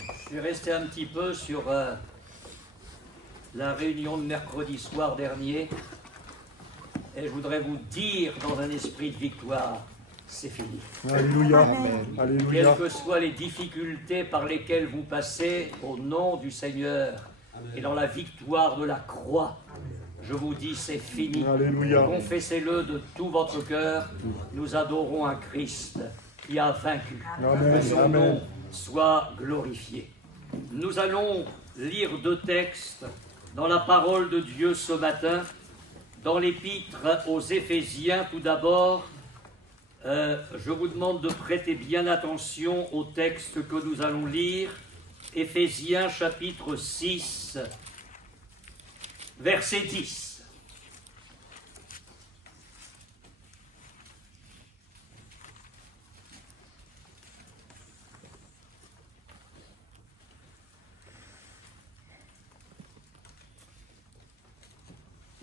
Je suis resté un petit peu sur la réunion de mercredi soir dernier et je voudrais vous dire dans un esprit de victoire, c'est fini. Alléluia. Amen. Alléluia. Quelles que soient les difficultés par lesquelles vous passez, au nom du Seigneur et dans la victoire de la croix, je vous dis c'est fini. Alléluia. Confessez-le de tout votre cœur. Nous adorons un Christ qui a vaincu. Amen. Que son Amen. nom soit glorifié. Nous allons lire deux textes dans la parole de Dieu ce matin, dans l'épître aux Éphésiens. Tout d'abord, je vous demande de prêter bien attention au texte que nous allons lire. Éphésiens chapitre 6, verset 10.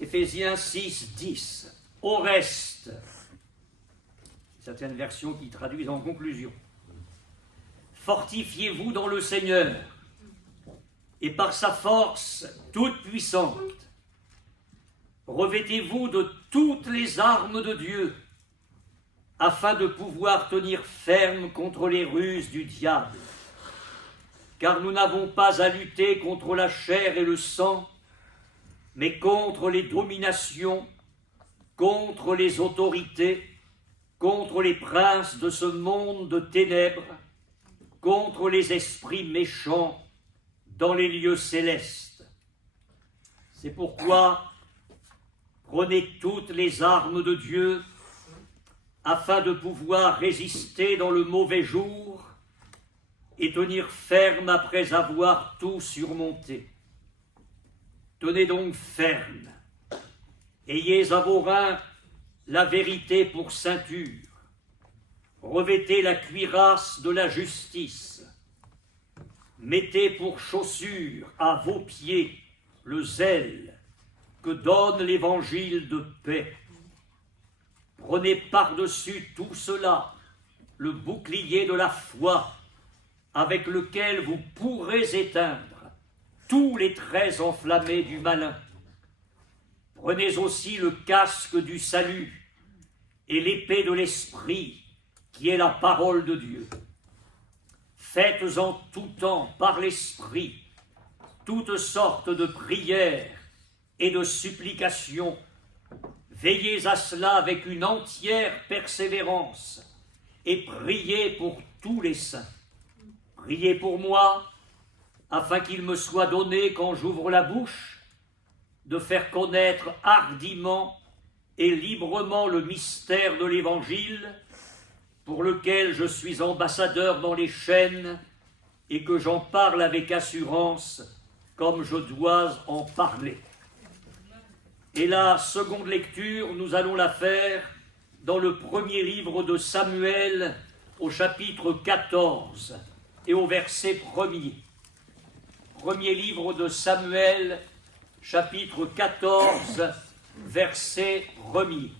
Éphésiens 6, 10. Au reste, certaines versions qui traduisent en conclusion. Fortifiez-vous dans le Seigneur et par sa force toute puissante. Revêtez-vous de toutes les armes de Dieu afin de pouvoir tenir ferme contre les ruses du diable. Car nous n'avons pas à lutter contre la chair et le sang, mais contre les dominations, contre les autorités, contre les princes de ce monde de ténèbres, contre les esprits méchants dans les lieux célestes. C'est pourquoi prenez toutes les armes de Dieu afin de pouvoir résister dans le mauvais jour et tenir ferme après avoir tout surmonté. Tenez donc ferme, ayez à vos reins la vérité pour ceinture, revêtez la cuirasse de la justice, mettez pour chaussure à vos pieds le zèle que donne l'évangile de paix. Prenez par-dessus tout cela le bouclier de la foi avec lequel vous pourrez éteindre tous les traits enflammés du malin. Prenez aussi le casque du salut et l'épée de l'esprit, qui est la parole de Dieu. Faites en tout temps, par l'esprit, toutes sortes de prières et de supplications. Veillez à cela avec une entière persévérance et priez pour tous les saints. Priez pour moi, afin qu'il me soit donné, quand j'ouvre la bouche, de faire connaître hardiment et librement le mystère de l'Évangile, pour lequel je suis ambassadeur dans les chaînes, et que j'en parle avec assurance, comme je dois en parler. Et la seconde lecture, nous allons la faire dans le premier livre de Samuel, au chapitre 14, et au verset 1er. Premier livre de Samuel, chapitre 14, verset 1er.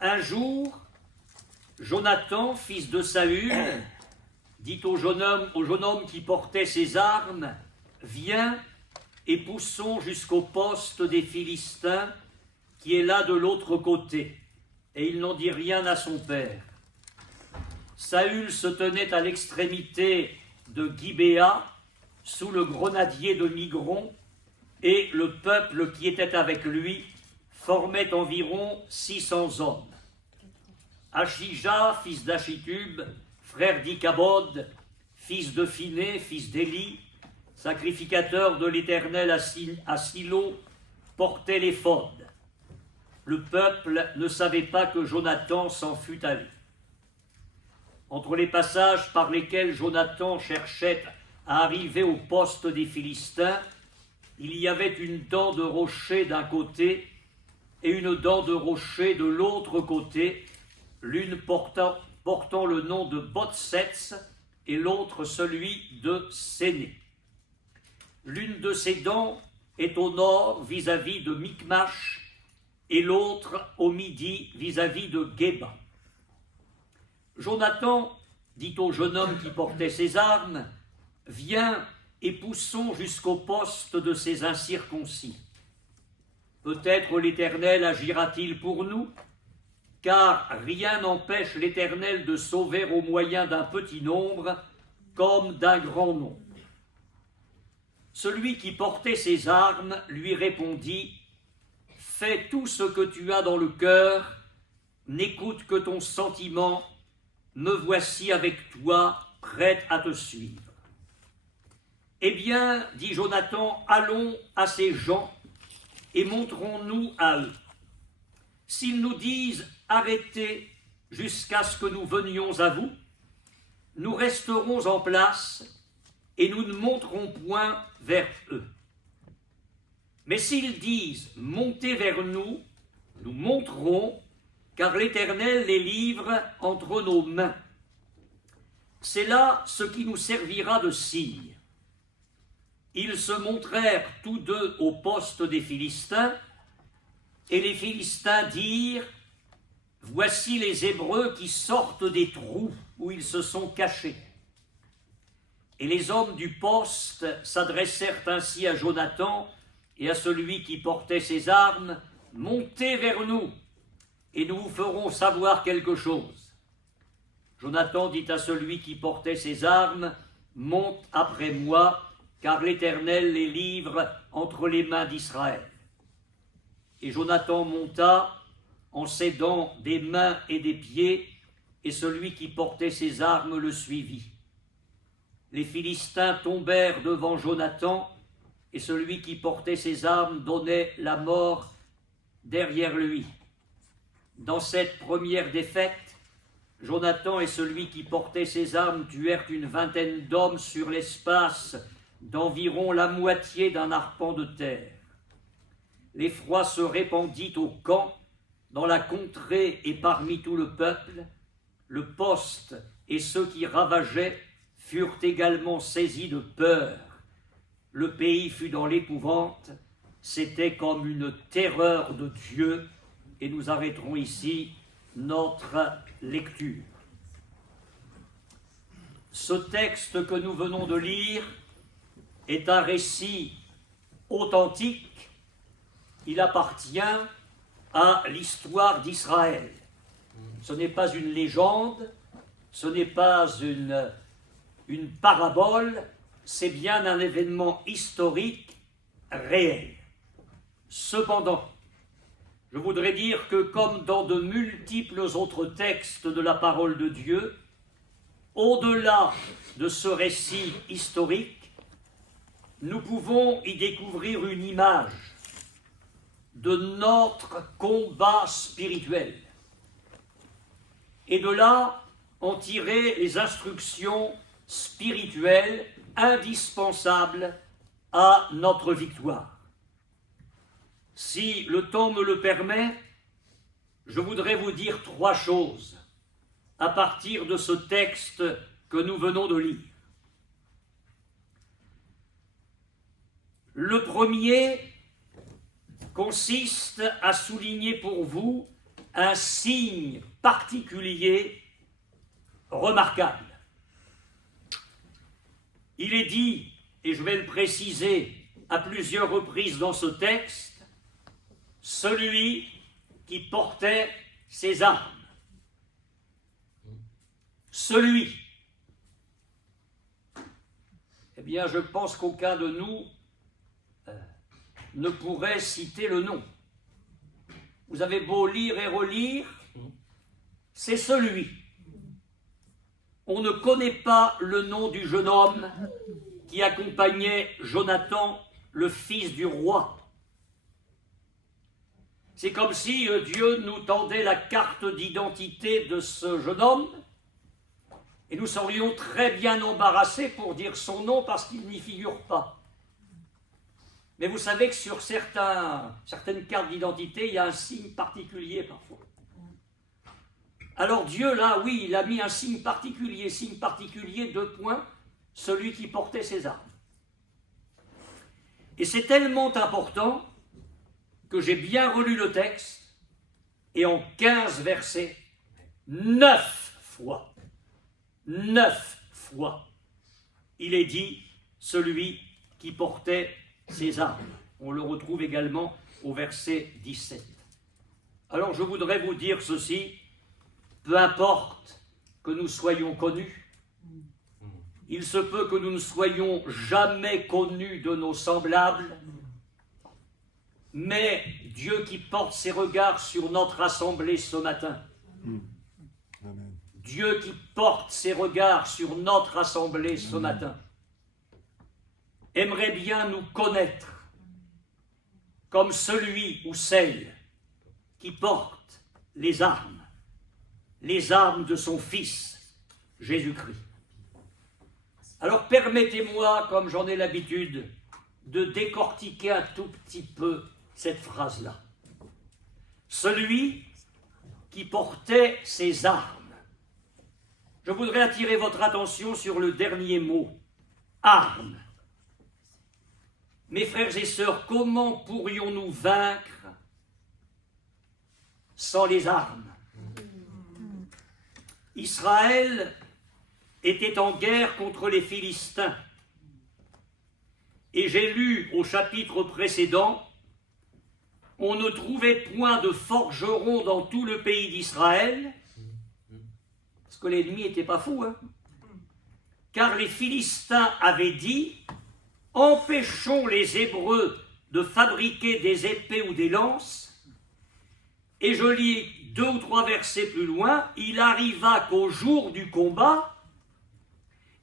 Un jour, Jonathan, fils de Saül, dit au jeune homme qui portait ses armes, « Viens et poussons jusqu'au poste des Philistins, qui est là de l'autre côté. » Et il n'en dit rien à son père. Saül se tenait à l'extrémité de Gibéa, sous le grenadier de Migron, et le peuple qui était avec lui formait environ 600 hommes. Achija, fils d'Achitub, frère d'Icabod, fils de Phiné, fils d'Éli, sacrificateur de l'Éternel à Silo, portait l'éphod. Le peuple ne savait pas que Jonathan s'en fût allé. Entre les passages par lesquels Jonathan cherchait à arriver au poste des Philistins, il y avait une dent de rocher d'un côté et une dent de rocher de l'autre côté, l'une portant le nom de Botsets et l'autre celui de Séné. L'une de ses dents est au nord vis-à-vis de Micmash et l'autre au midi vis-à-vis de Geba. Jonathan dit au jeune homme qui portait ses armes, « Viens et poussons jusqu'au poste de ces incirconcis. Peut-être l'Éternel agira-t-il pour nous, car rien n'empêche l'Éternel de sauver au moyen d'un petit nombre comme d'un grand nombre. » Celui qui portait ses armes lui répondit, « Fais tout ce que tu as dans le cœur, n'écoute que ton sentiment, me voici avec toi, prêt à te suivre. » Eh bien, dit Jonathan, allons à ces gens et montrons-nous à eux. S'ils nous disent « Arrêtez jusqu'à ce que nous venions à vous », nous resterons en place et nous ne monterons point vers eux. Mais s'ils disent « Montez vers nous », nous monterons, car l'Éternel les livre entre nos mains. C'est là ce qui nous servira de signe. Ils se montrèrent tous deux au poste des Philistins, et les Philistins dirent, « Voici les Hébreux qui sortent des trous où ils se sont cachés. » Et les hommes du poste s'adressèrent ainsi à Jonathan et à celui qui portait ses armes, « Montez vers nous, et nous vous ferons savoir quelque chose. » Jonathan dit à celui qui portait ses armes, « Monte après moi, car l'Éternel les livre entre les mains d'Israël. » Et Jonathan monta en s'aidant des mains et des pieds, et celui qui portait ses armes le suivit. Les Philistins tombèrent devant Jonathan, et celui qui portait ses armes donnait la mort derrière lui. Dans cette première défaite, Jonathan et celui qui portait ses armes tuèrent une vingtaine d'hommes sur l'espace d'environ la moitié d'un arpent de terre. L'effroi se répandit au camp, dans la contrée et parmi tout le peuple. Le poste et ceux qui ravageaient furent également saisis de peur. Le pays fut dans l'épouvante, c'était comme une terreur de Dieu, et nous arrêterons ici notre lecture. Ce texte que nous venons de lire est un récit authentique, il appartient à l'histoire d'Israël. Ce n'est pas une légende, ce n'est pas une parabole, c'est bien un événement historique réel. Cependant, je voudrais dire que comme dans de multiples autres textes de la parole de Dieu, au-delà de ce récit historique, nous pouvons y découvrir une image de notre combat spirituel. Et de là, en tirer les instructions spirituelles indispensables à notre victoire. Si le temps me le permet, je voudrais vous dire 3 choses à partir de ce texte que nous venons de lire. Le premier consiste à souligner pour vous un signe particulier remarquable. Il est dit, et je vais le préciser à plusieurs reprises dans ce texte, celui qui portait ses armes. Celui. Eh bien, je pense qu'aucun de nous ne pourrait citer le nom. Vous avez beau lire et relire, c'est celui. On ne connaît pas le nom du jeune homme qui accompagnait Jonathan, le fils du roi. C'est comme si Dieu nous tendait la carte d'identité de ce jeune homme et nous serions très bien embarrassés pour dire son nom parce qu'il n'y figure pas. Mais vous savez que sur certaines cartes d'identité, il y a un signe particulier parfois. Alors Dieu, là, oui, il a mis un signe particulier, 2 points, celui qui portait ses armes. Et c'est tellement important que j'ai bien relu le texte, et en 15 versets, 9 fois, il est dit celui qui portait ses armes. On le retrouve également au verset 17. Alors je voudrais vous dire ceci, peu importe que nous soyons connus, il se peut que nous ne soyons jamais connus de nos semblables, mais Dieu qui porte ses regards sur notre assemblée ce matin, Dieu qui porte ses regards sur notre assemblée ce matin, aimerait bien nous connaître comme celui ou celle qui porte les armes de son Fils, Jésus-Christ. Alors permettez-moi, comme j'en ai l'habitude, de décortiquer un tout petit peu cette phrase-là. Celui qui portait ses armes. Je voudrais attirer votre attention sur le dernier mot, armes. Mes frères et sœurs, comment pourrions-nous vaincre sans les armes? Israël était en guerre contre les Philistins. Et j'ai lu au chapitre précédent, on ne trouvait point de forgerons dans tout le pays d'Israël, parce que l'ennemi n'était pas fou, car les Philistins avaient dit, empêchons les Hébreux de fabriquer des épées ou des lances, et je lis 2 ou 3 versets plus loin, il arriva qu'au jour du combat,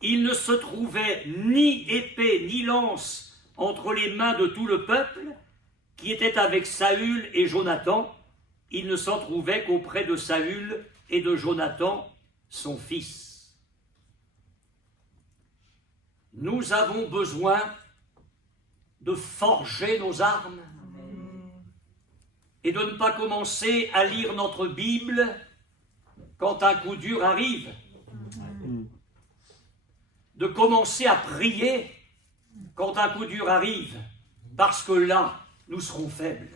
il ne se trouvait ni épée ni lance entre les mains de tout le peuple qui était avec Saül et Jonathan. Il ne s'en trouvait qu'auprès de Saül et de Jonathan, son fils. Nous avons besoin de forger nos armes et de ne pas commencer à lire notre Bible quand un coup dur arrive. De commencer à prier quand un coup dur arrive, parce que là, nous serons faibles.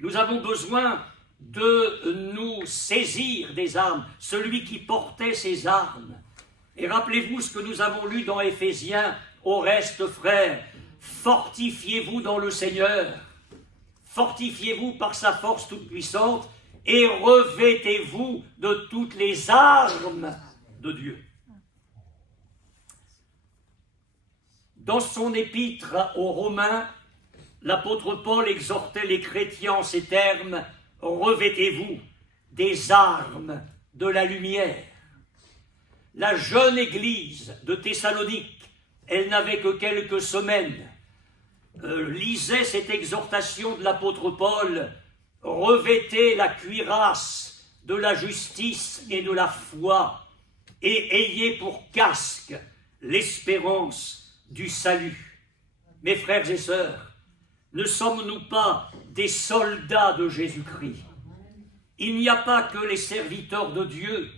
Nous avons besoin de nous saisir des armes, celui qui portait ses armes. Et rappelez-vous ce que nous avons lu dans Éphésiens, au reste, frères, fortifiez-vous dans le Seigneur, fortifiez-vous par sa force toute puissante, et revêtez-vous de toutes les armes de Dieu. Dans son épître aux Romains, l'apôtre Paul exhortait les chrétiens en ces termes, « Revêtez-vous des armes de la lumière ». La jeune église de Thessalonique, elle n'avait que quelques semaines, lisait cette exhortation de l'apôtre Paul, « Revêtez la cuirasse de la justice et de la foi, et ayez pour casque l'espérance du salut. » Mes frères et sœurs, ne sommes-nous pas des soldats de Jésus-Christ? Il n'y a pas que les serviteurs de Dieu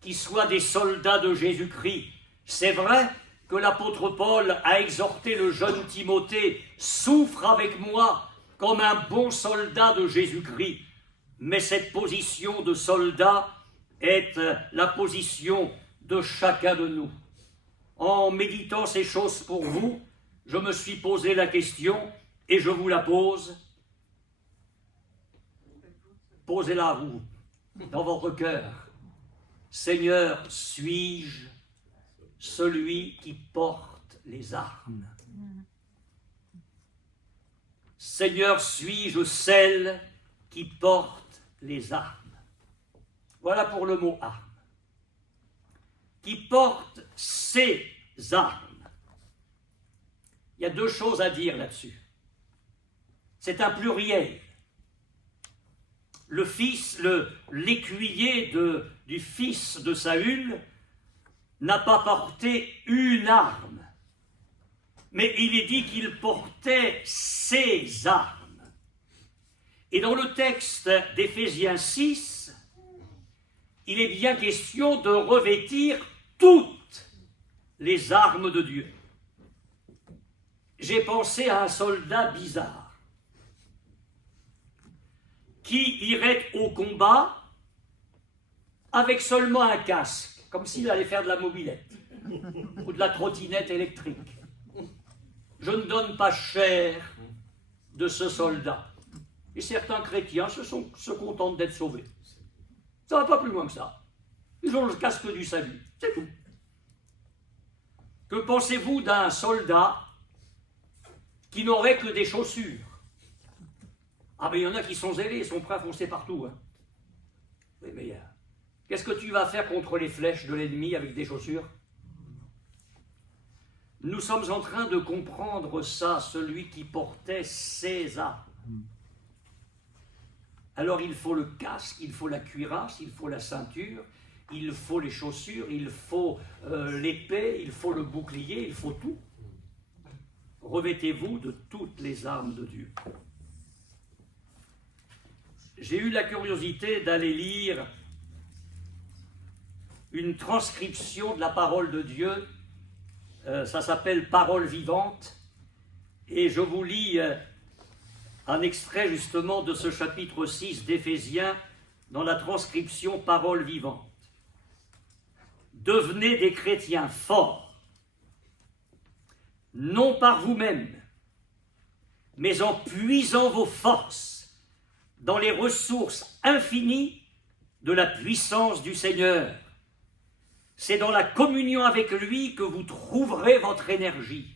qui soient des soldats de Jésus-Christ. C'est vrai que l'apôtre Paul a exhorté le jeune Timothée, « Souffre avec moi comme un bon soldat de Jésus-Christ. » Mais cette position de soldat est la position de chacun de nous. En méditant ces choses pour vous, je me suis posé la question et je vous la pose. Posez-la à vous, dans votre cœur. Seigneur, suis-je celui qui porte les armes? Seigneur, suis-je celle qui porte les armes? Voilà pour le mot arme. Qui porte ses armes. Il y a 2 choses à dire là-dessus. C'est un pluriel. Le fils, l'écuyer du fils de Saül n'a pas porté une arme, mais il est dit qu'il portait ses armes. Et dans le texte d'Éphésiens 6, il est bien question de revêtir toutes les armes de Dieu. j'ai pensé à un soldat bizarre qui irait au combat avec seulement un casque, comme s'il allait faire de la mobilette ou de la trottinette électrique. Je ne donne pas cher de ce soldat. Et certains chrétiens se contentent d'être sauvés. Ça ne va pas plus loin que ça. Ils ont le casque du salut, c'est tout. Que pensez-vous d'un soldat qui n'aurait que des chaussures? Ah mais il y en a qui sont zélés, ils sont prêts à foncer partout. Hein. Oui, mais qu'est-ce que tu vas faire contre les flèches de l'ennemi avec des chaussures? Nous sommes en train de comprendre ça, celui qui portait ses armes. Alors il faut le casque, il faut la cuirasse, il faut la ceinture, il faut les chaussures, il faut l'épée, il faut le bouclier, il faut tout. Revêtez-vous de toutes les armes de Dieu. J'ai eu la curiosité d'aller lire une transcription de la parole de Dieu. Ça s'appelle « Parole vivante » et je vous lis un extrait justement de ce chapitre 6 d'Éphésiens dans la transcription « Parole vivante ». Devenez des chrétiens forts, non par vous-même, mais en puisant vos forces dans les ressources infinies de la puissance du Seigneur. C'est dans la communion avec lui que vous trouverez votre énergie.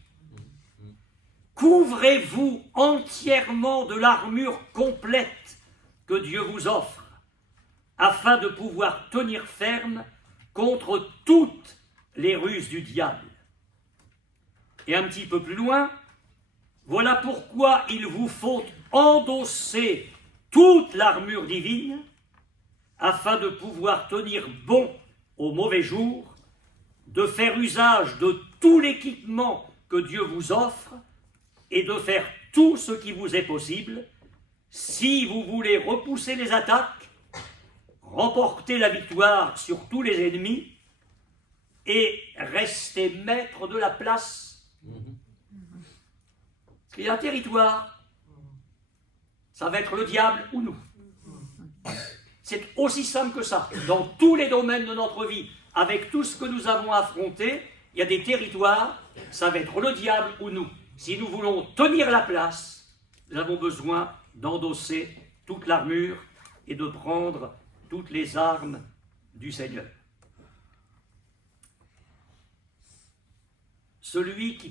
Couvrez-vous entièrement de l'armure complète que Dieu vous offre, afin de pouvoir tenir ferme contre toutes les ruses du diable. Et un petit peu plus loin, voilà pourquoi il vous faut endosser toute l'armure divine, afin de pouvoir tenir bon au mauvais jour, de faire usage de tout l'équipement que Dieu vous offre et de faire tout ce qui vous est possible si vous voulez repousser les attaques, remporter la victoire sur tous les ennemis et rester maître de la place. Parce qu'il y a un territoire, ça va être le diable ou nous. C'est aussi simple que ça. Dans tous les domaines de notre vie, avec tout ce que nous avons affronté, il y a des territoires, ça va être le diable ou nous. Si nous voulons tenir la place, nous avons besoin d'endosser toute l'armure et de prendre toutes les armes du Seigneur. Celui qui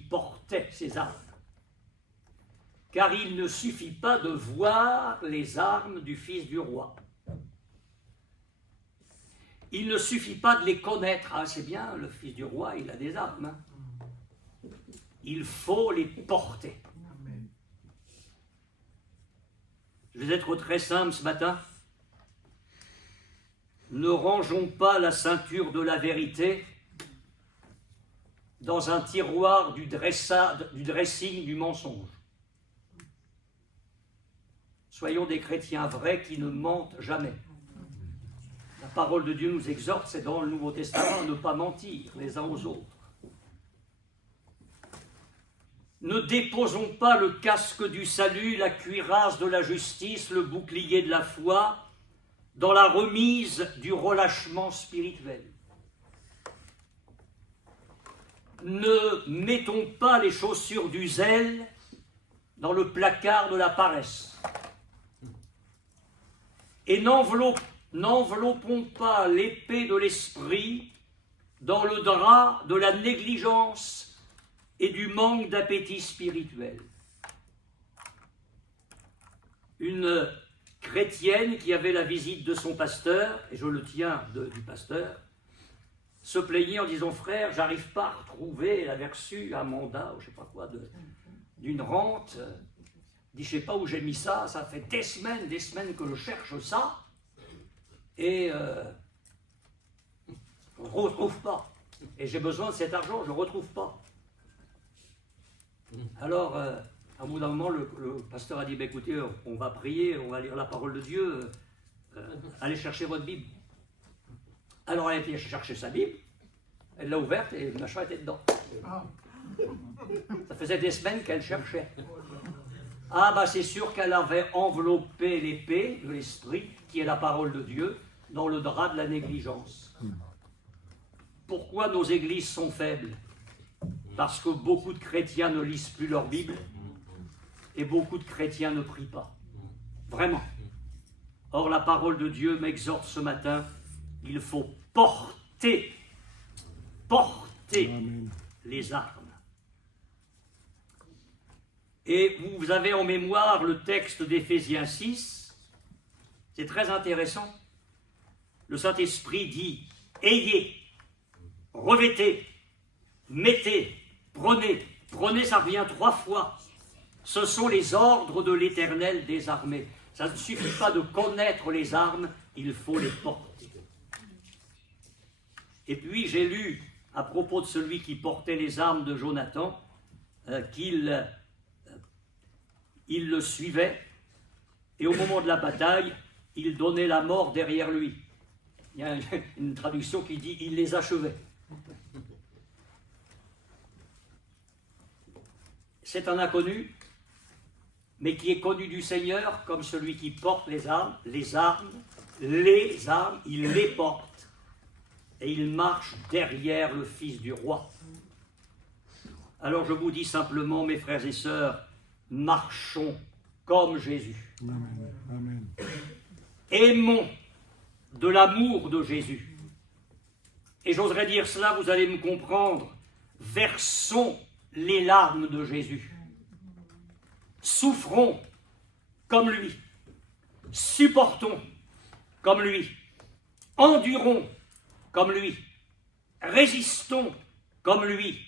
portait ses armes, car il ne suffit pas de voir les armes du Fils du roi. Il ne suffit pas de les connaître. Ah, c'est bien, le Fils du roi, il a des armes. Hein. Il faut les porter. Je vais être très simple ce matin. Ne rangeons pas la ceinture de la vérité dans un tiroir du dressing du mensonge. Soyons des chrétiens vrais qui ne mentent jamais. La parole de Dieu nous exhorte, c'est dans le Nouveau Testament, à ne pas mentir les uns aux autres. Ne déposons pas le casque du salut, la cuirasse de la justice, le bouclier de la foi, dans la remise du relâchement spirituel. Ne mettons pas les chaussures du zèle dans le placard de la paresse. Et n'enveloppons pas l'épée de l'esprit dans le drap de la négligence et du manque d'appétit spirituel. Une chrétienne qui avait la visite de son pasteur, et je le tiens du pasteur, se plaignait en disant « Frère, j'arrive pas à retrouver, elle avait reçu un mandat, ou je sais pas quoi, d'une rente. Je sais pas où j'ai mis ça, ça fait des semaines que je cherche ça, et je ne retrouve pas. Et j'ai besoin de cet argent, je ne retrouve pas. » Alors, à bout d'un moment, le pasteur a dit, bah, écoutez, on va prier, on va lire la parole de Dieu, allez chercher votre Bible. Alors elle a été chercher sa Bible, Elle l'a ouverte et le machin était dedans. Ça faisait des semaines qu'elle cherchait. Ah bah c'est sûr qu'elle avait enveloppé l'épée de l'esprit, qui est la parole de Dieu, dans le drap de la négligence. Pourquoi nos églises sont faibles? Parce que beaucoup de chrétiens ne lisent plus leur Bible et beaucoup de chrétiens ne prient pas. Vraiment. Or la parole de Dieu m'exhorte ce matin, il faut porter Amen. les armes. Et vous avez en mémoire le texte d'Éphésiens 6, c'est très intéressant. Le Saint-Esprit dit « Ayez, revêtez, mettez, prenez ». Prenez, ça revient 3 fois. Ce sont les ordres de l'Éternel des armées. Ça ne suffit pas de connaître les armes, il faut les porter. Et puis j'ai lu, à propos de celui qui portait les armes de Jonathan, qu'il le suivait, et au moment de la bataille, il donnait la mort derrière lui. Il y a une traduction qui dit « il les achevait ». C'est un inconnu, mais qui est connu du Seigneur comme celui qui porte les armes, il les porte, et il marche derrière le Fils du roi. Alors je vous dis simplement, mes frères et sœurs, marchons comme Jésus. Amen. Amen. Aimons de l'amour de Jésus. Et j'oserais dire cela, vous allez me comprendre. Versons les larmes de Jésus. Souffrons comme lui. Supportons comme lui. Endurons comme lui. Résistons comme lui.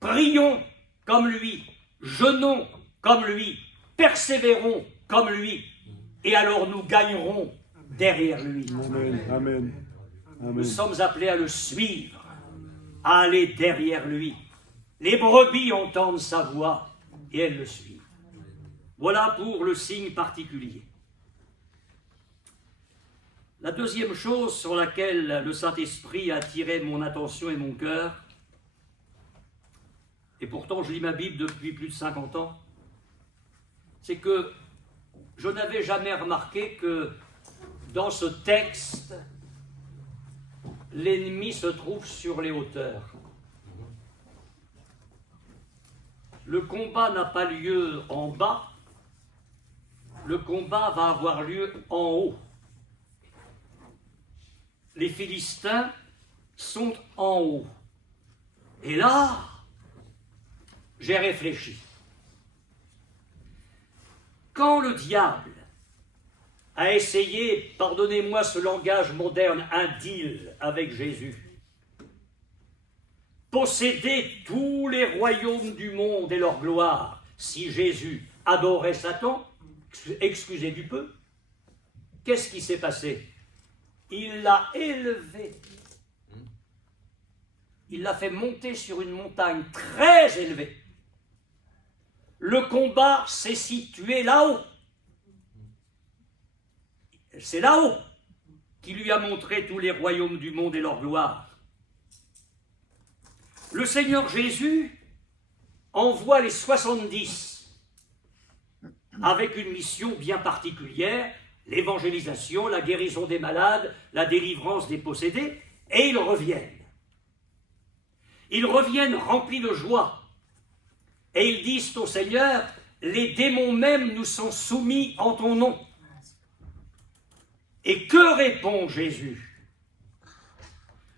Prions comme lui. Jeûnons comme lui. Persévérons comme lui. Et alors nous gagnerons derrière lui. Amen. Amen. Amen. Nous sommes appelés à le suivre, à aller derrière lui. Les brebis entendent sa voix et elles le suivent. Voilà pour le signe particulier. La deuxième chose sur laquelle le Saint-Esprit a attiré mon attention et mon cœur, et pourtant je lis ma Bible depuis plus de 50 ans, c'est que je n'avais jamais remarqué que dans ce texte, l'ennemi se trouve sur les hauteurs. Le combat n'a pas lieu en bas, le combat va avoir lieu en haut. Les Philistins sont en haut. Et là, j'ai réfléchi. Quand le diable a essayé, pardonnez-moi ce langage moderne, un deal avec Jésus, posséder tous les royaumes du monde et leur gloire, si Jésus adorait Satan, excusez du peu, qu'est-ce qui s'est passé? Il l'a élevé. Il l'a fait monter sur une montagne très élevée. Le combat s'est situé là-haut. C'est là-haut qu'il lui a montré tous les royaumes du monde et leur gloire. Le Seigneur Jésus envoie les 70 avec une mission bien particulière, l'évangélisation, la guérison des malades, la délivrance des possédés, et ils reviennent. Ils reviennent remplis de joie, et ils disent au Seigneur, les démons même nous sont soumis en ton nom. Et que répond Jésus?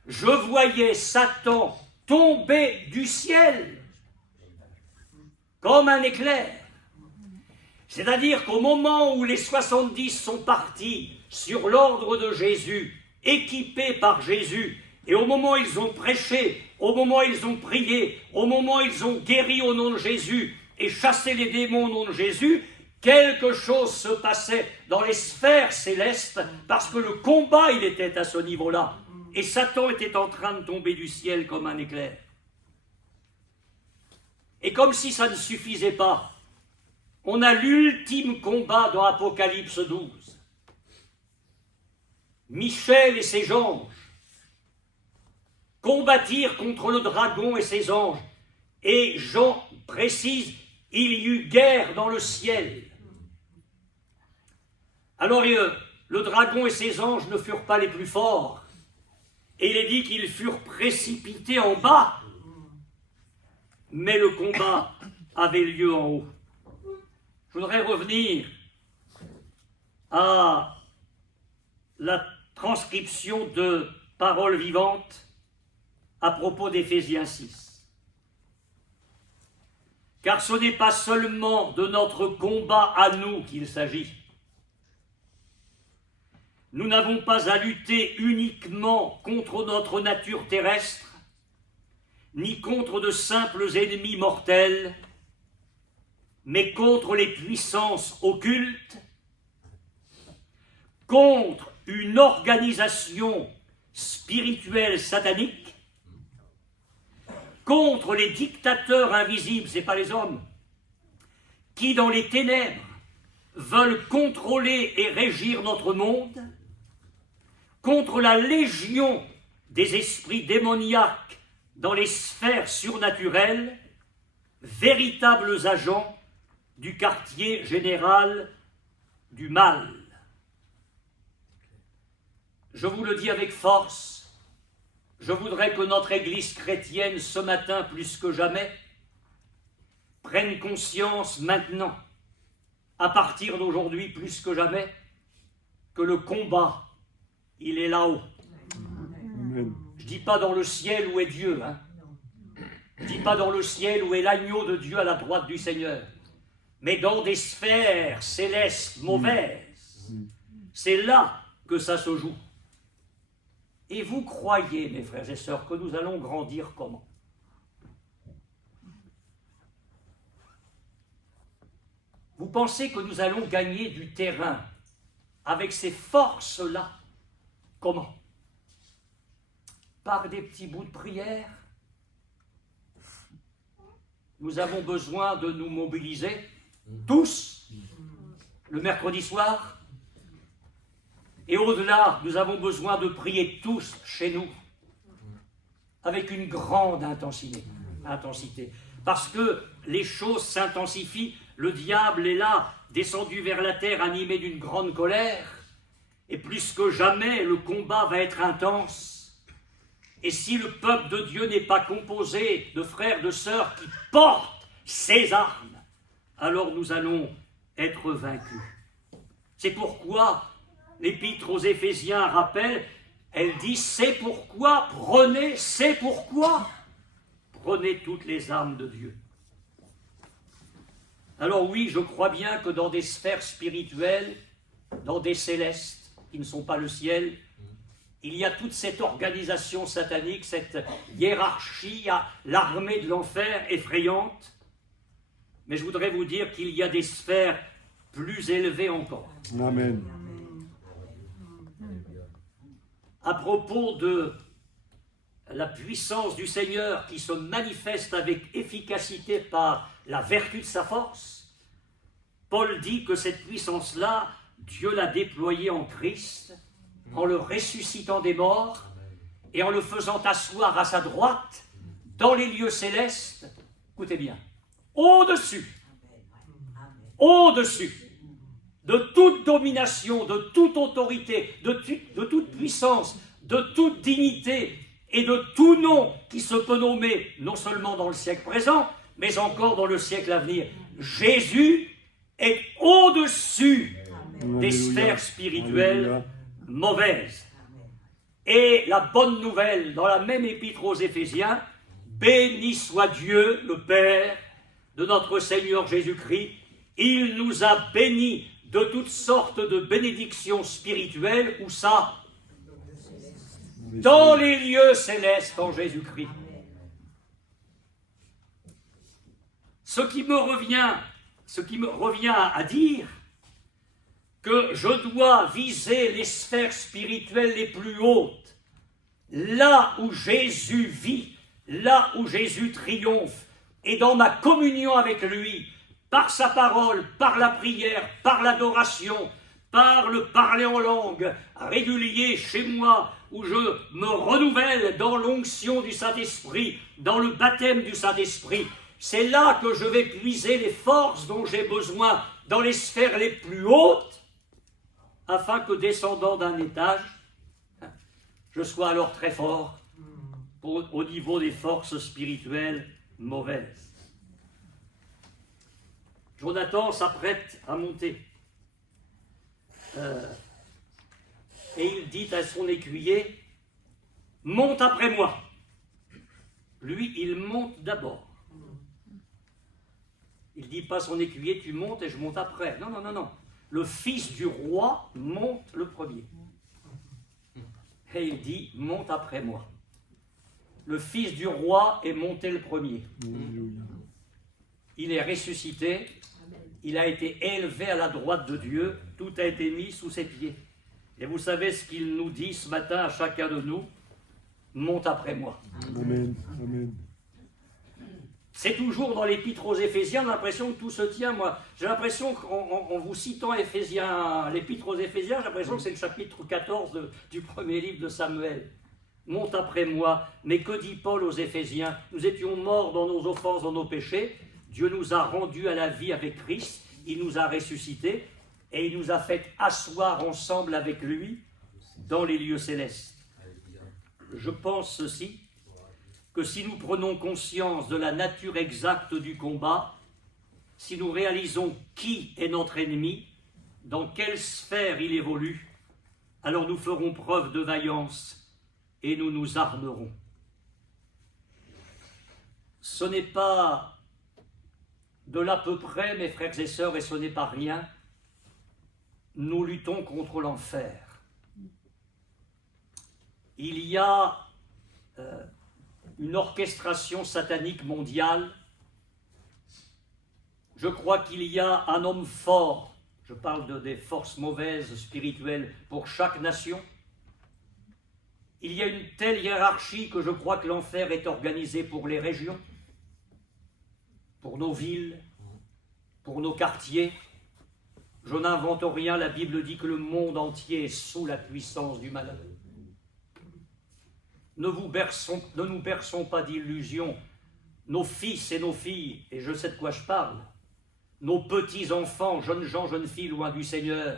Je voyais Satan tomber du ciel comme un éclair. C'est-à-dire qu'au moment où les 70 sont partis sur l'ordre de Jésus, équipés par Jésus, et au moment où ils ont prêché, au moment où ils ont prié, au moment où ils ont guéri au nom de Jésus et chassé les démons au nom de Jésus, quelque chose se passait dans les sphères célestes parce que le combat, il était à ce niveau-là. Et Satan était en train de tomber du ciel comme un éclair. Et comme si ça ne suffisait pas, on a l'ultime combat dans Apocalypse 12. Michel et ses anges combattirent contre le dragon et ses anges. Et Jean précise, il y eut guerre dans le ciel. Alors le dragon et ses anges ne furent pas les plus forts. Et il est dit qu'ils furent précipités en bas. Mais le combat avait lieu en haut. Je voudrais revenir à la transcription de paroles vivantes à propos d'Éphésiens 6. Car ce n'est pas seulement de notre combat à nous qu'il s'agit. Nous n'avons pas à lutter uniquement contre notre nature terrestre, ni contre de simples ennemis mortels, mais contre les puissances occultes, contre une organisation spirituelle satanique, contre les dictateurs invisibles, ce n'est pas les hommes, qui dans les ténèbres veulent contrôler et régir notre monde, contre la légion des esprits démoniaques dans les sphères surnaturelles, véritables agents du quartier général du mal. Je vous le dis avec force, je voudrais que notre Église chrétienne ce matin plus que jamais prenne conscience maintenant, à partir d'aujourd'hui plus que jamais, que le combat, il est là-haut. Amen. Je ne dis pas dans le ciel où est Dieu, hein. Je ne dis pas dans le ciel où est l'agneau de Dieu à la droite du Seigneur, mais dans des sphères célestes mauvaises. C'est là que ça se joue. Et vous croyez, mes frères et sœurs, que nous allons grandir comment? Vous pensez que nous allons gagner du terrain avec ces forces-là? Comment? Par des petits bouts de prière? Nous avons besoin de nous mobiliser, tous, le mercredi soir. Et au-delà, nous avons besoin de prier tous chez nous, avec une grande intensité. Parce que les choses s'intensifient, le diable est là, descendu vers la terre, animé d'une grande colère, et plus que jamais, le combat va être intense. Et si le peuple de Dieu n'est pas composé de frères, de sœurs qui portent ces armes, alors nous allons être vaincus. C'est pourquoi l'Épître aux Éphésiens rappelle, elle dit, c'est pourquoi prenez toutes les armes de Dieu. Alors oui, je crois bien que dans des sphères spirituelles, dans des célestes, qui ne sont pas le ciel, il y a toute cette organisation satanique, cette hiérarchie, l'armée de l'enfer effrayante. Mais je voudrais vous dire qu'il y a des sphères plus élevées encore. Amen. À propos de la puissance du Seigneur qui se manifeste avec efficacité par la vertu de sa force, Paul dit que cette puissance-là, Dieu l'a déployée en Christ, en le ressuscitant des morts et en le faisant asseoir à sa droite dans les lieux célestes, écoutez bien, au-dessus de toute domination, de toute autorité, de toute puissance, de toute dignité et de tout nom qui se peut nommer, non seulement dans le siècle présent, mais encore dans le siècle à venir. Jésus est au-dessus des sphères spirituelles mauvaises. Et la bonne nouvelle, dans la même épître aux Éphésiens, béni soit Dieu, le Père de notre Seigneur Jésus-Christ, il nous a bénis de toutes sortes de bénédictions spirituelles, où ça? Dans les lieux célestes en Jésus-Christ. Ce qui me revient à dire que je dois viser les sphères spirituelles les plus hautes, là où Jésus vit, là où Jésus triomphe, et dans ma communion avec lui, par sa parole, par la prière, par l'adoration, par le parler en langue régulier chez moi où je me renouvelle dans l'onction du Saint-Esprit, dans le baptême du Saint-Esprit. C'est là que je vais puiser les forces dont j'ai besoin dans les sphères les plus hautes, afin que descendant d'un étage, je sois alors très fort au niveau des forces spirituelles mauvaises. Jonathan s'apprête à monter. Et il dit à son écuyer, « Monte après moi ». Lui, il monte d'abord. Il ne dit pas à son écuyer, « Tu montes et je monte après ». Non, non, non, non. Le fils du roi monte le premier. Et il dit, « Monte après moi ». Le fils du roi est monté le premier. Il est ressuscité. Il a été élevé à la droite de Dieu. Tout a été mis sous ses pieds. Et vous savez ce qu'il nous dit ce matin à chacun de nous? Monte après moi. Amen. Amen. C'est toujours dans l'épître aux Éphésiens, on a l'impression que tout se tient. Moi, j'ai l'impression qu'en vous citant l'épître aux Éphésiens, j'ai l'impression que c'est le chapitre 14 du premier livre de Samuel. Monte après moi. Mais que dit Paul aux Éphésiens? Nous étions morts dans nos offenses, dans nos péchés. Dieu nous a rendus à la vie avec Christ. Il nous a ressuscités et il nous a fait asseoir ensemble avec lui dans les lieux célestes. Je pense ceci, que si nous prenons conscience de la nature exacte du combat, si nous réalisons qui est notre ennemi, dans quelle sphère il évolue, alors nous ferons preuve de vaillance et nous nous armerons. Ce n'est pas de l'à peu près, mes frères et sœurs, et ce n'est pas rien. Nous luttons contre l'enfer. Il y a une orchestration satanique mondiale. Je crois qu'il y a un homme fort, je parle des forces mauvaises spirituelles pour chaque nation. Il y a une telle hiérarchie que je crois que l'enfer est organisé pour les régions, pour nos villes, pour nos quartiers. Je n'invente rien, la Bible dit que le monde entier est sous la puissance du malheur. Ne nous berçons pas d'illusions. Nos fils et nos filles, et je sais de quoi je parle, nos petits-enfants, jeunes gens, jeunes filles, loin du Seigneur,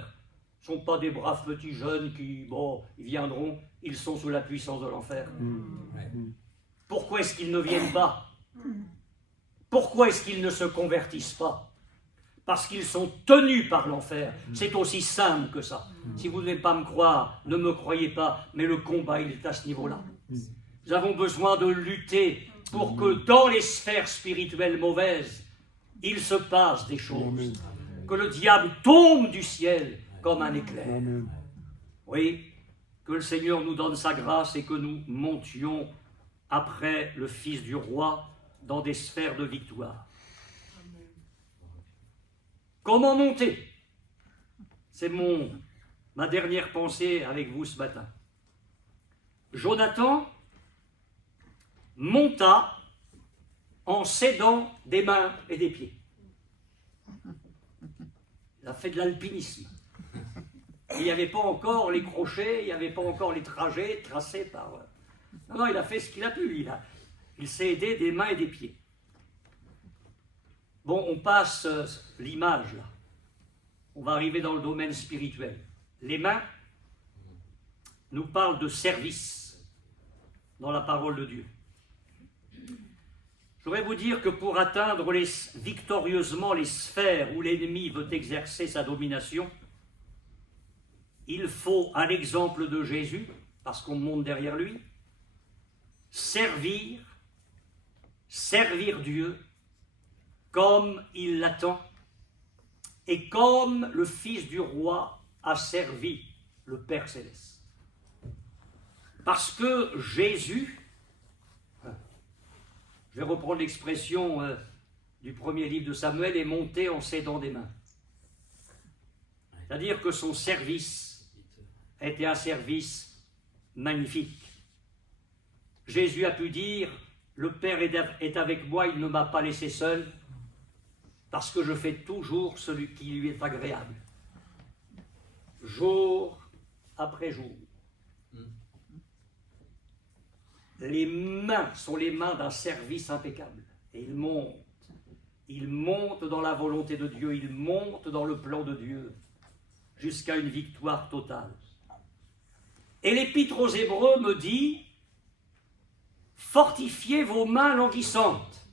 ne sont pas des braves petits jeunes qui, ils viendront, ils sont sous la puissance de l'enfer. Pourquoi est-ce qu'ils ne viennent pas? Pourquoi est-ce qu'ils ne se convertissent pas? Parce qu'ils sont tenus par l'enfer. C'est aussi simple que ça. Si vous ne voulez pas me croire, ne me croyez pas, mais le combat, il est à ce niveau-là. Nous avons besoin de lutter pour que dans les sphères spirituelles mauvaises, il se passe des choses. Que le diable tombe du ciel comme un éclair. Oui, que le Seigneur nous donne sa grâce et que nous montions après le Fils du roi dans des sphères de victoire. Comment monter? C'est ma dernière pensée avec vous ce matin. Jonathan monta en s'aidant des mains et des pieds. Il a fait de l'alpinisme. Il n'y avait pas encore les crochets, il n'y avait pas encore les trajets tracés par... Non, il a fait ce qu'il a pu. Il s'est aidé des mains et des pieds. Bon, on passe l'image là. On va arriver dans le domaine spirituel. Les mains nous parlent de service dans la parole de Dieu. Je voudrais vous dire que pour atteindre victorieusement les sphères où l'ennemi veut exercer sa domination, il faut, à l'exemple de Jésus, parce qu'on monte derrière lui, servir Dieu comme il l'attend et comme le Fils du roi a servi le Père Céleste. Parce que Jésus, je vais reprendre l'expression du premier livre de Samuel, est monté en s'aidant des mains. C'est-à-dire que son service était un service magnifique. Jésus a pu dire, le Père est avec moi, il ne m'a pas laissé seul, parce que je fais toujours celui qui lui est agréable. Jour après jour. les mains sont les mains d'un service impeccable. Et il monte dans la volonté de Dieu, il monte dans le plan de Dieu, jusqu'à une victoire totale. Et l'Épître aux Hébreux me dit, fortifiez vos mains languissantes.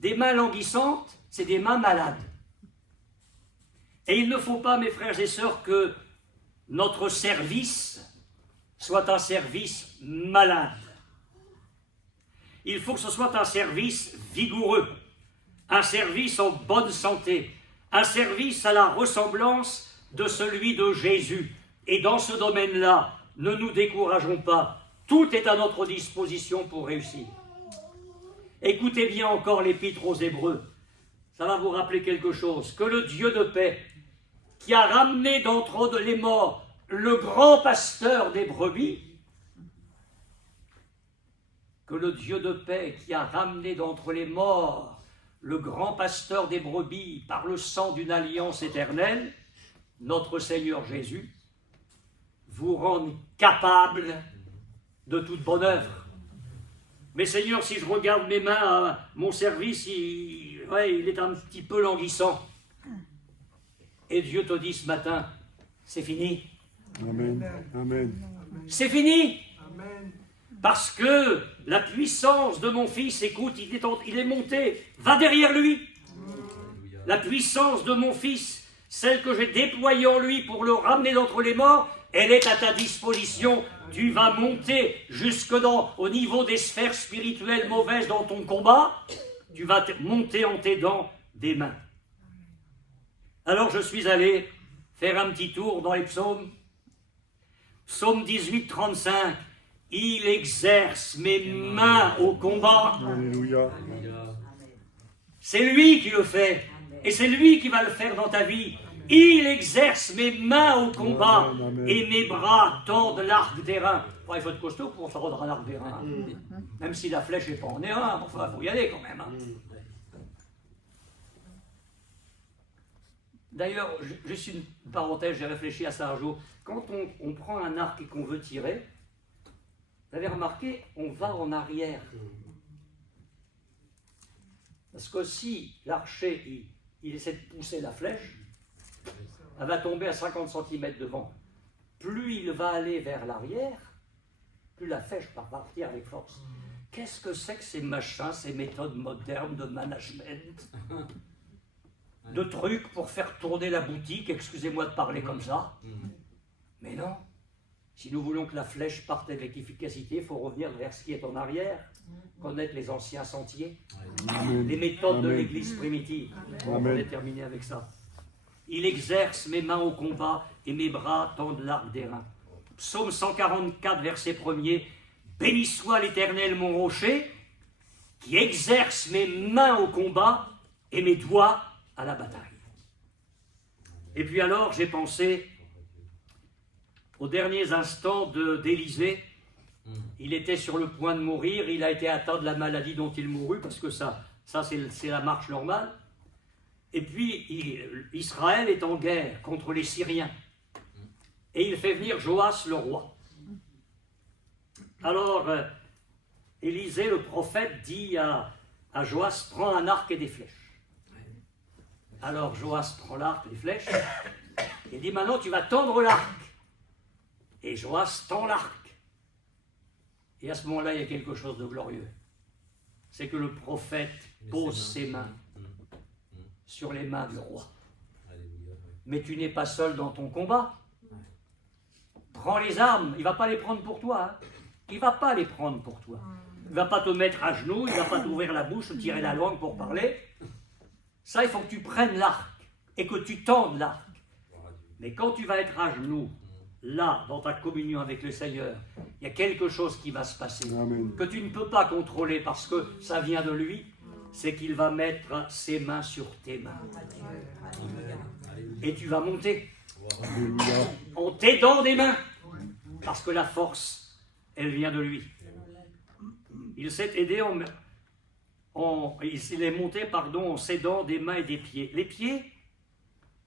Des mains languissantes, c'est des mains malades. Et il ne faut pas, mes frères et sœurs, que notre service soit un service malade. Il faut que ce soit un service vigoureux, un service en bonne santé, un service à la ressemblance de celui de Jésus. Et dans ce domaine-là, ne nous décourageons pas. Tout est à notre disposition pour réussir. Écoutez bien encore l'Épître aux Hébreux. Ça va vous rappeler quelque chose. Que le Dieu de paix, qui a ramené d'entre les morts le grand pasteur des brebis, que le Dieu de paix qui a ramené d'entre les morts le grand pasteur des brebis par le sang d'une alliance éternelle, notre Seigneur Jésus, vous rende capable de toute bonne œuvre. Mais Seigneur, si je regarde mes mains, mon service, il est un petit peu languissant. Et Dieu te dit ce matin, c'est fini. Amen. Amen. C'est fini. Amen. Parce que la puissance de mon fils, écoute, il est monté, va derrière lui. La puissance de mon fils, celle que j'ai déployée en lui pour le ramener d'entre les morts, elle est à ta disposition. Tu vas monter jusque au niveau des sphères spirituelles mauvaises dans ton combat. Tu vas monter en t'aidant des mains. Alors je suis allé faire un petit tour dans les psaumes. Psaume 18, 35. Il exerce mes mains au combat. Alléluia. C'est lui qui le fait. Et c'est lui qui va le faire dans ta vie. Il exerce mes mains au combat. Amen. Et mes bras tendent l'arc d'airain. Il faut être costaud pour tordre un arc d'airain. Même si la flèche n'est pas en airain. Enfin, il faut y aller quand même. D'ailleurs, juste une parenthèse, j'ai réfléchi à ça un jour. Quand on prend un arc et qu'on veut tirer, vous avez remarqué, on va en arrière. Parce que si l'archer, il essaie de pousser la flèche, elle va tomber à 50 cm devant. Plus il va aller vers l'arrière, plus la flèche va partir avec force. Qu'est-ce que c'est que ces machins, ces méthodes modernes de management, de trucs pour faire tourner la boutique, excusez-moi de parler comme ça. Mais non, si nous voulons que la flèche parte avec efficacité, il faut revenir vers ce qui est en arrière, connaître les anciens sentiers, Amen. les méthodes de Amen. l'Église primitive. On Amen. est terminé avec ça. Il exerce mes mains au combat et mes bras tendent l'arc d'airain. Psaume 144, verset 1er. Béni soit l'Éternel mon rocher, qui exerce mes mains au combat et mes doigts à la bataille. Et puis alors, j'ai pensé aux derniers instants d'Élisée. Il était sur le point de mourir, il a été atteint de la maladie dont il mourut, parce que ça c'est la marche normale. Et puis, Israël est en guerre contre les Syriens. Et il fait venir Joas le roi. Alors, Élisée, le prophète, dit à Joas, prends un arc et des flèches. Alors Joas prend l'arc, les flèches, et dit, maintenant tu vas tendre l'arc. Et Joas tend l'arc. Et à ce moment-là, il y a quelque chose de glorieux. C'est que le prophète pose ses mains sur les mains du roi. Mais tu n'es pas seul dans ton combat. Prends les armes, il ne va pas les prendre pour toi. Hein. Il ne va pas les prendre pour toi. Il ne va pas te mettre à genoux, il ne va pas t'ouvrir la bouche, te tirer la langue pour parler. Ça, il faut que tu prennes l'arc et que tu tendes l'arc. Mais quand tu vas être à genoux, là, dans ta communion avec le Seigneur, il y a quelque chose qui va se passer. Amen. Que tu ne peux pas contrôler parce que ça vient de lui, c'est qu'il va mettre ses mains sur tes mains. Et tu vas monter Alléluia. en t'aidant des mains, parce que la force, elle vient de lui. Il s'est aidé il est monté, en s'aidant des mains et des pieds. Les pieds,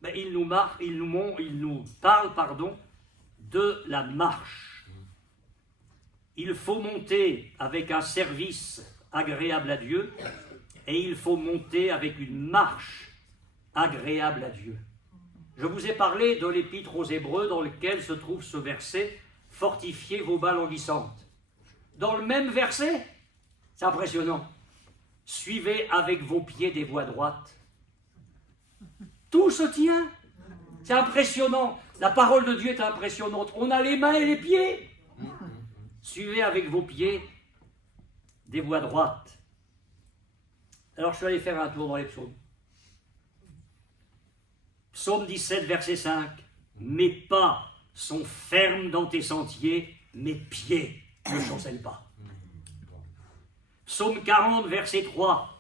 ben, il nous parle, de la marche. il faut monter avec un service agréable à Dieu et il faut monter avec une marche agréable à Dieu. Je vous ai parlé de l'Épître aux Hébreux dans lequel se trouve ce verset « Fortifiez vos bas languissantes ». Dans le même verset, c'est impressionnant, « Suivez avec vos pieds des voies droites ». Tout se tient. C'est impressionnant. La parole de Dieu est impressionnante. On a les mains et les pieds. Suivez avec vos pieds des voies droites. Alors je suis allé faire un tour dans les psaumes. Psaume 17, verset 5. Mes pas sont fermes dans tes sentiers, mes pieds ne chancellent pas. Psaume 40, verset 3.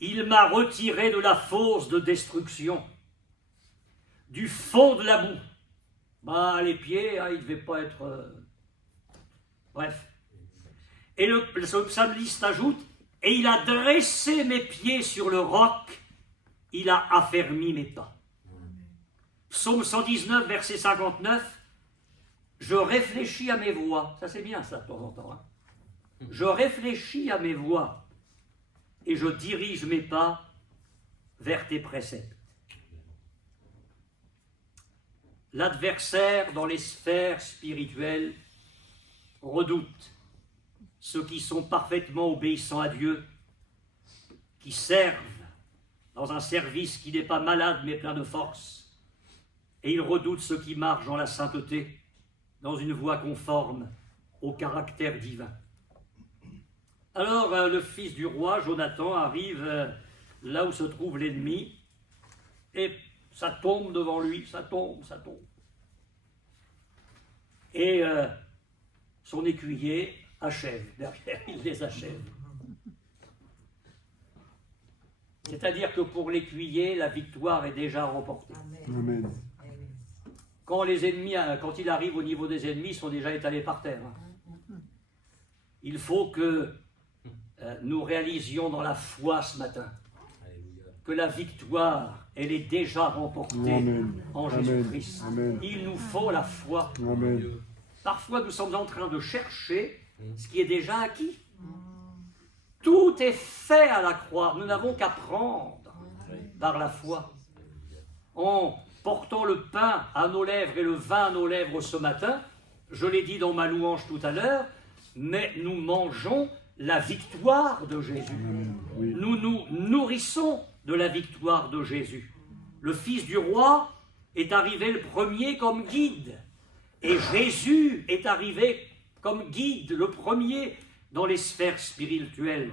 Il m'a retiré de la fosse de destruction, du fond de la boue. Les pieds, ils ne devaient pas être... Bref. Et le psalmiste ajoute, et il a dressé mes pieds sur le roc, il a affermi mes pas. Psaume 119, verset 59, je réfléchis à mes voies. Ça c'est bien ça de temps en temps. Hein. Je réfléchis à mes voies et je dirige mes pas vers tes préceptes. L'adversaire dans les sphères spirituelles redoute ceux qui sont parfaitement obéissants à Dieu, qui servent dans un service qui n'est pas malade mais plein de force, et il redoute ceux qui marchent dans la sainteté, dans une voie conforme au caractère divin. Alors le fils du roi, Jonathan, arrive là où se trouve l'ennemi, et ça tombe devant lui, ça tombe. Et son écuyer achève, derrière, il les achève. C'est-à-dire que pour l'écuyer, la victoire est déjà remportée. Amen. Quand les ennemis, quand il arrive au niveau des ennemis, ils sont déjà étalés par terre. Il faut que nous réalisions dans la foi ce matin que la victoire, elle est déjà remportée en Jésus-Christ. Il nous faut la foi. Amen. Parfois, nous sommes en train de chercher ce qui est déjà acquis. Tout est fait à la croix. Nous n'avons qu'à prendre par la foi. En portant le pain à nos lèvres et le vin à nos lèvres ce matin, je l'ai dit dans ma louange tout à l'heure, mais nous mangeons la victoire de Jésus. Nous nous nourrissons de la victoire de Jésus. Le Fils du roi est arrivé le premier comme guide. Et Jésus est arrivé comme guide, le premier dans les sphères spirituelles.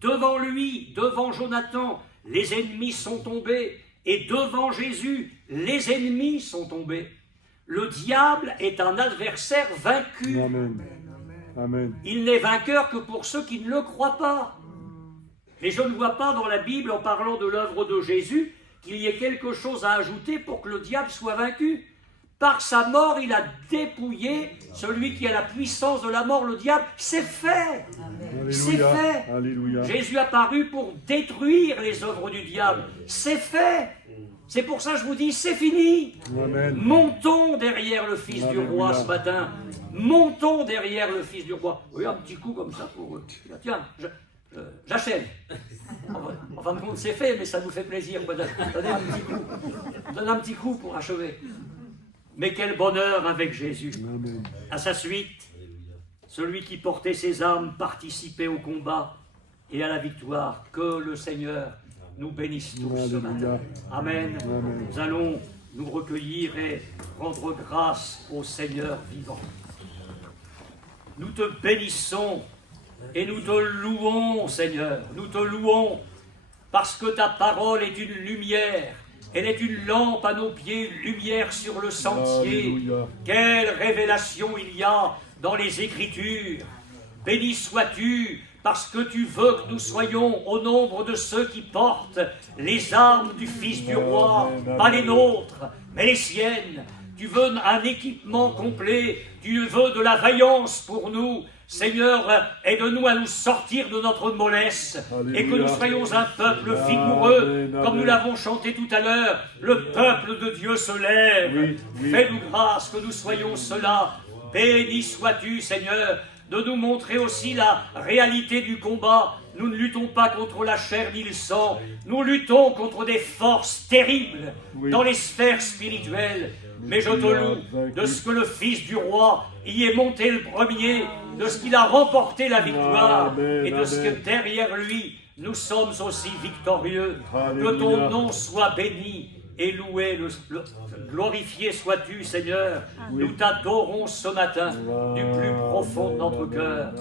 Devant lui, devant Jonathan, les ennemis sont tombés. Et devant Jésus, les ennemis sont tombés. Le diable est un adversaire vaincu. Amen. Amen. Il n'est vainqueur que pour ceux qui ne le croient pas. Mais je ne vois pas dans la Bible, en parlant de l'œuvre de Jésus, qu'il y ait quelque chose à ajouter pour que le diable soit vaincu. Par sa mort, il a dépouillé celui qui a la puissance de la mort, le diable. C'est fait. C'est fait. Alléluia. Jésus a paru pour détruire les œuvres du diable. C'est fait. C'est pour ça que je vous dis, c'est fini. Amen. Montons derrière le Fils du roi Alléluia. ce matin. Montons derrière le Fils du roi. Oui, un petit coup comme ça pour... Tiens, j'achève. En fin de compte, c'est fait, mais ça nous fait plaisir. Donnez un petit coup. Donne un petit coup pour achever. Mais quel bonheur avec Jésus. Amen. À sa suite, celui qui portait ses armes participait au combat et à la victoire. Que le Seigneur nous bénisse tous ce matin. Amen. Amen. Nous allons nous recueillir et rendre grâce au Seigneur vivant. Nous te bénissons et nous te louons, Seigneur. Nous te louons parce que ta parole est une lumière. Elle est une lampe à nos pieds, une lumière sur le sentier. Alléluia. Quelle révélation il y a dans les Écritures. Béni sois-tu, parce que tu veux que nous soyons au nombre de ceux qui portent les armes du Fils du roi, pas les nôtres, mais les siennes. Tu veux un équipement complet, tu veux de la vaillance pour nous. Seigneur, aide-nous à nous sortir de notre mollesse et que nous soyons un peuple vigoureux, comme nous l'avons chanté tout à l'heure. Le peuple de Dieu se lève. Oui. Fais-nous grâce que nous soyons cela. Béni sois-tu, Seigneur. de nous montrer aussi la réalité du combat. Nous ne luttons pas contre la chair ni le sang, nous luttons contre des forces terribles dans les sphères spirituelles. Mais je te loue de ce que le Fils du roi y est monté le premier, de ce qu'il a remporté la victoire, et de ce que derrière lui, nous sommes aussi victorieux. Que ton nom soit béni et loué, glorifié sois-tu, Seigneur. Nous t'adorons ce matin du plus profond de notre cœur.